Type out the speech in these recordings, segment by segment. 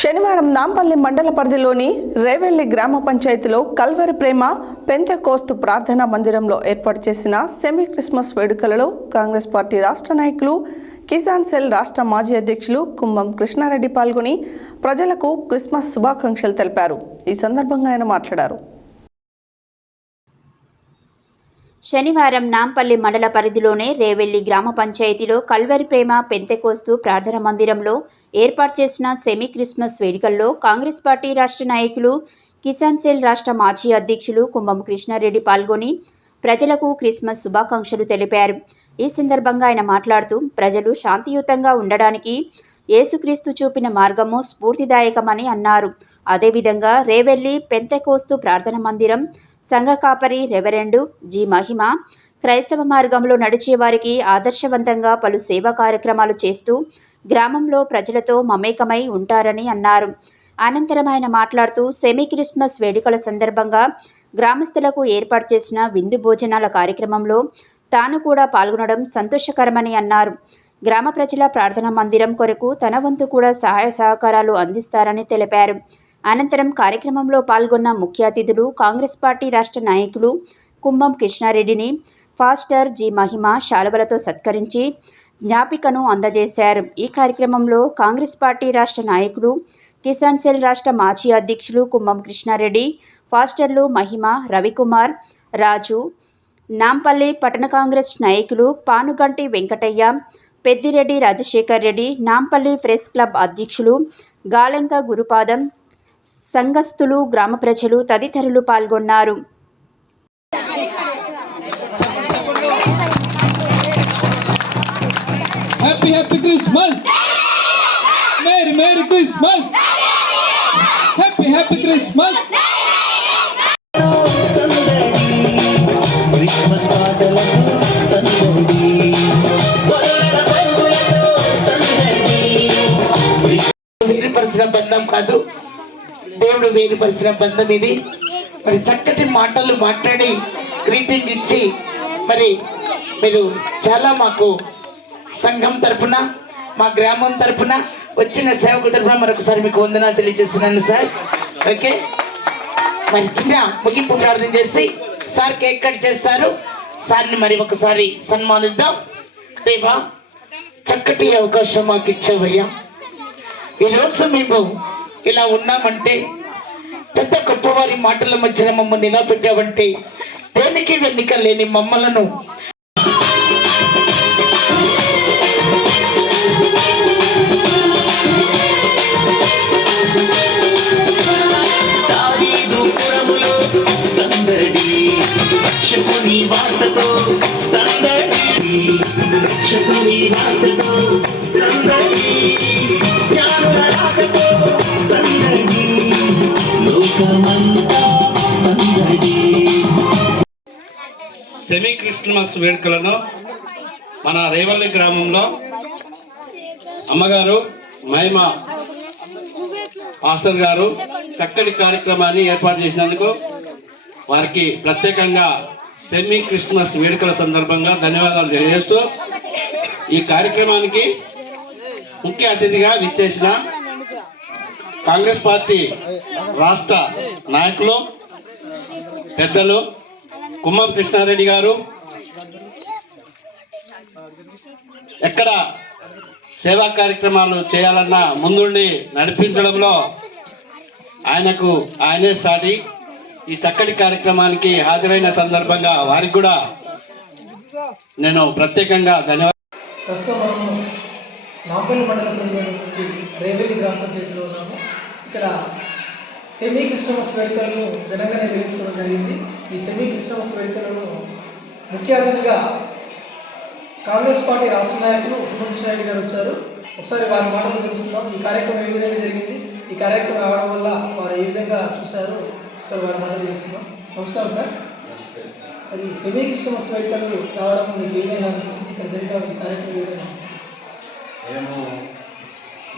శనివారం నాంపల్లి మండల పరిధిలోని రేవెల్లి గ్రామ పంచాయతీలో కల్వరి ప్రేమ పెంతెకోస్తు ప్రార్థనా మందిరంలో ఏర్పాటు చేసిన సెమీ క్రిస్మస్ వేడుకలలో కాంగ్రెస్ పార్టీ రాష్ట్ర నాయకులు కిసాన్ సెల్ రాష్ట్ర మాజీ అధ్యక్షులు కుంభం కృష్ణారెడ్డి పాల్గొని ప్రజలకు క్రిస్మస్ శుభాకాంక్షలు తెలిపారు. ఈ సందర్భంగా ఆయన మాట్లాడారు. శనివారం నాంపల్లి మండల పరిధిలోనే రేవెల్లి గ్రామ పంచాయతీలో కల్వరి ప్రేమ పెంతెకోస్తు ప్రార్థన మందిరంలో ఏర్పాటు చేసిన సెమీ క్రిస్మస్ వేడుకల్లో కాంగ్రెస్ పార్టీ రాష్ట్ర నాయకులు కిసాన్ సెల్ రాష్ట్ర మాజీ అధ్యక్షులు కుంభం కృష్ణారెడ్డి పాల్గొని ప్రజలకు క్రిస్మస్ శుభాకాంక్షలు తెలిపారు. ఈ సందర్భంగా ఆయన మాట్లాడుతూ ప్రజలు శాంతియుతంగా ఉండడానికి యేసుక్రీస్తు చూపిన మార్గము స్ఫూర్తిదాయకమని అన్నారు. అదేవిధంగా రేవెల్లి పెంతెకోస్తు ప్రార్థన మందిరం సంఘ కాపరి రెవరెండు జి మహిమ క్రైస్తవ మార్గంలో నడిచే వారికి ఆదర్శవంతంగా పలు సేవా కార్యక్రమాలు చేస్తూ గ్రామంలో ప్రజలతో మమేకమై ఉంటారని అన్నారు. అనంతరం ఆయన మాట్లాడుతూ సెమీ క్రిస్మస్ వేడుకల సందర్భంగా గ్రామస్తులకు ఏర్పాటు చేసిన విందు భోజనాల కార్యక్రమంలో తాను కూడా పాల్గొనడం సంతోషకరమని అన్నారు. గ్రామ ప్రజల ప్రార్థనా మందిరం కొరకు తన వంతు కూడా సహాయ సహకారాలు అందిస్తారని తెలిపారు. అనంతరం కార్యక్రమంలో పాల్గొన్న ముఖ్య అతిథులు కాంగ్రెస్ పార్టీ రాష్ట్ర నాయకులు కుంభం కృష్ణారెడ్డిని ఫాస్టర్ జి మహిమ శాలువలతో సత్కరించి జ్ఞాపికను అందజేశారు. ఈ కార్యక్రమంలో కాంగ్రెస్ పార్టీ రాష్ట్ర నాయకులు కిసాన్ సెల్ రాష్ట్ర మాజీ అధ్యక్షులు కుంభం కృష్ణారెడ్డి ఫాస్టర్లు మహిమ రవికుమార్ రాజు నాంపల్లి పట్టణ కాంగ్రెస్ నాయకులు పానుగంటి వెంకటయ్య పెద్దిరెడ్డి రాజశేఖర్ రెడ్డి నాంపల్లి ప్రెస్ క్లబ్ అధ్యక్షులు గాలెంక గురుపాదం సంఘస్థులు గ్రామ ప్రజలు తదితరులు పాల్గొన్నారు. Happy happy Christmas merry merry Christmas happy happy Christmas దేవుడు పరిశ్రమ బంధం ఇది. మరి చక్కటి మాటలు మాట్లాడి గ్రీటింగ్ ఇచ్చి మరి మీరు చాలా మాకు సంఘం తరపున మా గ్రామం తరపున వచ్చిన సేవకుల తరపున మరొకసారి మీకు వందనాలు తెలియజేస్తున్నాను సార్. ఓకే? మరి చిన్న ముగింపు ప్రార్థన చేసి సార్ కేక్ కట్ చేస్తారు. సార్ని మరి ఒకసారి సన్మానిద్దాం. దేవా చక్కటి అవకాశం మాకు ఇచ్చావయ్యా. ఈరోజు మేము ఇలా ఉన్నామంటే గొప్పవారి మాటల మధ్యన మమ్మల్ని నిలబెట్టావంటే దేనికి వెన్నిక లేని మమ్మలను? వార్తతో సెమీ క్రిస్మస్ వేడుకలను మన రేవల్లి గ్రామంలో అమ్మగారు మహిమ మాస్టర్ గారు చక్కటి కార్యక్రమాన్ని ఏర్పాటు చేసినందుకు వారికి ప్రత్యేకంగా సెమీ క్రిస్మస్ వేడుకల సందర్భంగా ధన్యవాదాలు తెలియజేస్తూ ఈ కార్యక్రమానికి ముఖ్య అతిథిగా విచ్చేసిన కాంగ్రెస్ పార్టీ రాష్ట్ర నాయకులు పెద్దలు కుమ్మం కృష్ణారెడ్డి గారు. ఎక్కడ సేవా కార్యక్రమాలు చేయాలన్నా ముందుండి నడిపించడంలో ఆయనకు ఆయనే సాటి. ఈ చక్కటి కార్యక్రమానికి హాజరైన సందర్భంగా వారికి కూడా నేను ప్రత్యేకంగా ధన్యవాదాలు. ప్రస్తుతం మనము నాంపల్లి రేవెల్లి గ్రామ పంచాయతీలో ఉన్నాము. ఇక్కడ సెమీ క్రిస్టమస్ వేడుకలను ఘనంగా నిర్వహించుకోవడం జరిగింది. ఈ సెమీ క్రిస్టమస్ వేడుకలను ముఖ్య అతిథిగా కాంగ్రెస్ పార్టీ రాష్ట్ర నాయకులు ఉపకృష్ణ రెడ్డి గారు వచ్చారు. ఒకసారి వారి మాటలు తెలుసుకుందాం. ఈ కార్యక్రమం ఏ విధంగా జరిగింది? ఈ కార్యక్రమం రావడం వల్ల వారు ఏ విధంగా చూశారు? ఒకసారి వారి మాటలు తెలుసుకుందాం. నమస్కారం సార్. సార్ ఈ సెమీ క్రిస్టమస్ వేడుకలు రావడం మీకు ఏ విధంగా అనిపిస్తుంది? ఇక్కడ జరిగిన ఈ కార్యక్రమం ఏ విధంగా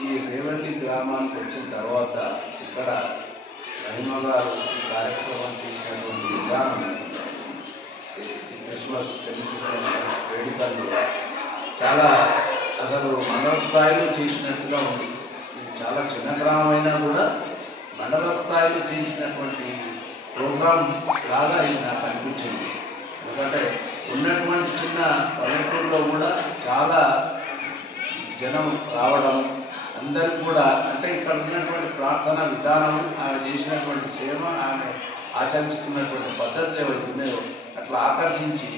ఈ రేవల్లి గ్రామానికి వచ్చిన తర్వాత ఇక్కడ మహిమ గారు ఈ కార్యక్రమం చేసినటువంటి విధానం ఈ క్రిస్మస్ వేడుకలు చాలా అసలు మండల స్థాయిలో చేసినట్టుగా ఉంది. ఇది చాలా చిన్న గ్రామం అయినా కూడా మండల స్థాయిలో చేసినటువంటి ప్రోగ్రాం లాగా ఇది నాకు అనిపించింది. ఎందుకంటే ఉన్నటువంటి చిన్న పల్లెటూరులో కూడా చాలా జనం రావడం అందరూ కూడా అంటే ఇక్కడ ఉన్నటువంటి ప్రార్థన విధానం ఆమె చేసినటువంటి సేవ ఆమె ఆచరిస్తున్నటువంటి పద్ధతులు ఏవైతే ఉన్నాయో అట్లా ఆకర్షించి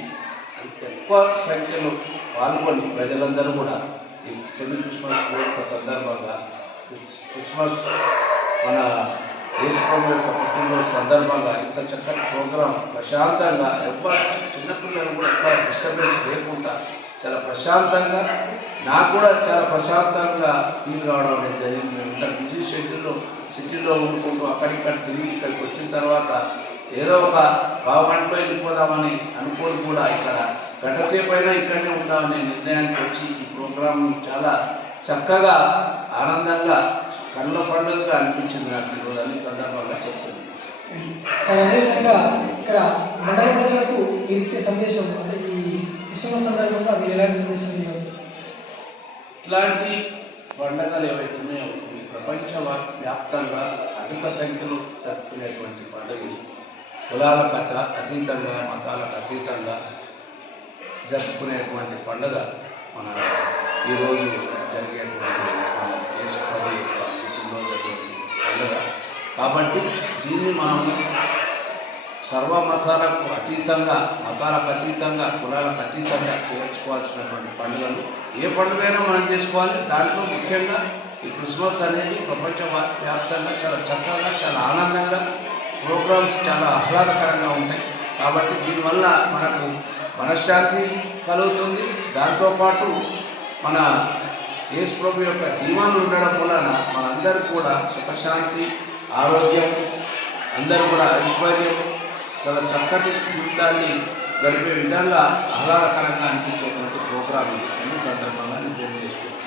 ఎక్కువ సంఖ్యలో పాల్గొని ప్రజలందరూ కూడా ఈ సెమీ క్రిస్మస్ యొక్క సందర్భంగా క్రిస్మస్ మన దేశప్రభు యొక్క పుట్టినరోజు సందర్భంగా ఇంత చక్కటి ప్రోగ్రాం ప్రశాంతంగా ఎక్కువ చిన్నపిల్లలు కూడా ఎక్కువ డిస్టర్బెన్స్ లేకుండా చాలా ప్రశాంతంగా నాకు కూడా చాలా ప్రశాంతంగా ఫీల్ కావడం అనేది జరిగింది. మేము ఇంత బిజీ షెడ్యూల్లో సిటీలో ఉండుకుంటూ అక్కడిక్కడ తిరిగి ఇక్కడికి వచ్చిన తర్వాత ఏదో ఒక పావు వెళ్ళిపోదామని అనుకోని కూడా ఇక్కడ గంటసేపు అయినా ఇక్కడనే ఉందామనే నిర్ణయానికి వచ్చి ఈ ప్రోగ్రాం చాలా చక్కగా ఆనందంగా కళ్ళ పండుగగా అనిపించింది నాకు ఈరోజు అన్ని సందర్భంగా చెప్తుంది సో అదేవిధంగా ఇక్కడ మండల ప్రజలకు మీరు ఇచ్చే సందేశం అంటే క్రిస్మస్ సందర్భంగా మీరు ఎలాంటి సందేశం ఇవ్వచ్చు ఇట్లాంటి పండుగలు ఏవైతున్నాయో ఈ ప్రపంచ వ్యాప్తంగా అధిక సంఖ్యలో జరుపుకునేటువంటి పండుగలు కులాలకు అతీతంగా మతాలకు అతీతంగా జరుపుకునేటువంటి పండుగ మన ఈరోజు జరిగేటువంటి మన దేశ ప్రభు పండుగ. కాబట్టి దీన్ని మనము సర్వ మతాలకు అతీతంగా మతాలకు అతీతంగా కులాలకు అతీతంగా చేర్చుకోవాల్సినటువంటి పండుగలు ఏ పండుగైనా మనం చేసుకోవాలి. దాంట్లో ముఖ్యంగా ఈ క్రిస్మస్ అనేది ప్రపంచ వ్యాప్తంగా చాలా చక్కగా చాలా ఆనందంగా ప్రోగ్రామ్స్ చాలా ఆహ్లాదకరంగా ఉంటాయి. కాబట్టి దీనివల్ల మనకు మనశ్శాంతి కలుగుతుంది. దాంతోపాటు మన యేసు ప్రభు యొక్క దీవెనలు ఉండడం వలన మనందరూ కూడా సుఖశాంతి ఆరోగ్యం అందరూ కూడా ఐశ్వర్యం చాలా చక్కటి జీవితాన్ని గడిపే విధంగా ఆహ్లాదకరంగా అనిపించేటువంటి ప్రోగ్రాం అన్ని సందర్భంగా నేను తెలియజేసుకుంటాను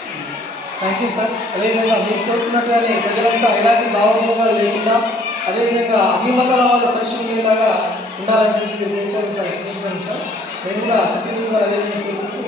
థ్యాంక్ యూ సార్ అదేవిధంగా మీరు కోరుకున్నట్టుగానే ప్రజలంతా ఎలాంటి భావోద్వేగాలు లేకుండా అదేవిధంగా అన్ని మతాల వాళ్ళు పరిశుభ్రంగా ఉండాలని చెప్పి మీరు కోరుకోవడం చాలా సార్ మేము కూడా సత్యదేవి గారు అదేవిధంగా కోరుకుంటూ